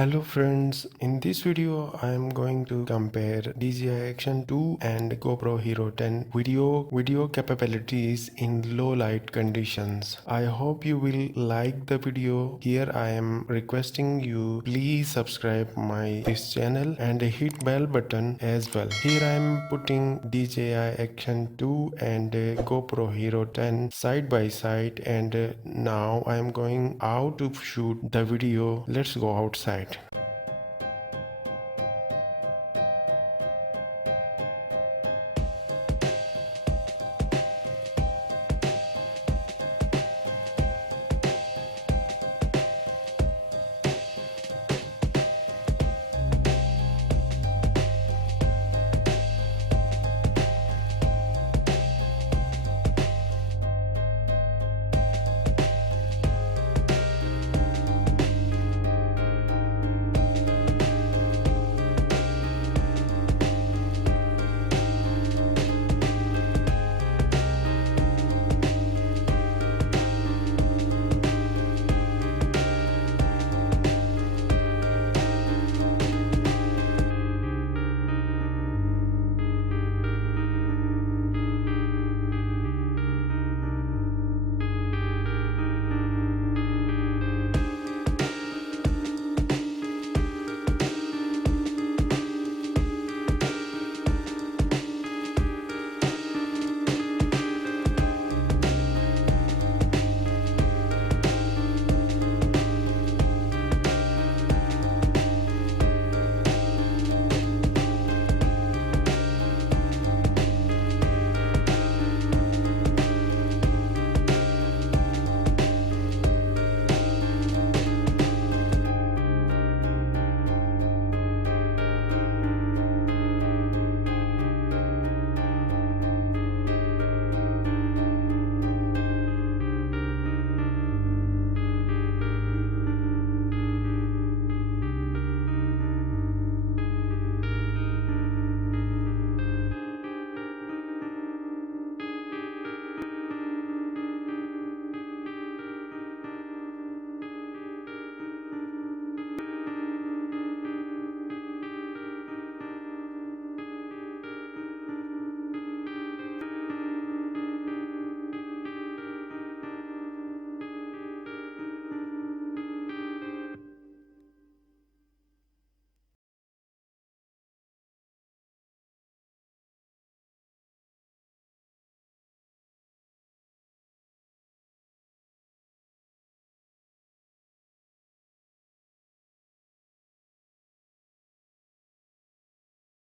Hello friends, in this video I am going to compare DJI Action 2 and GoPro Hero 10 video capabilities in low light conditions. I hope you will like the video. Here I am requesting you please subscribe my this channel and hit bell button as well. Here I am putting DJI Action 2 and GoPro Hero 10 side by side, and now I am going out to shoot the video. Let's go outside.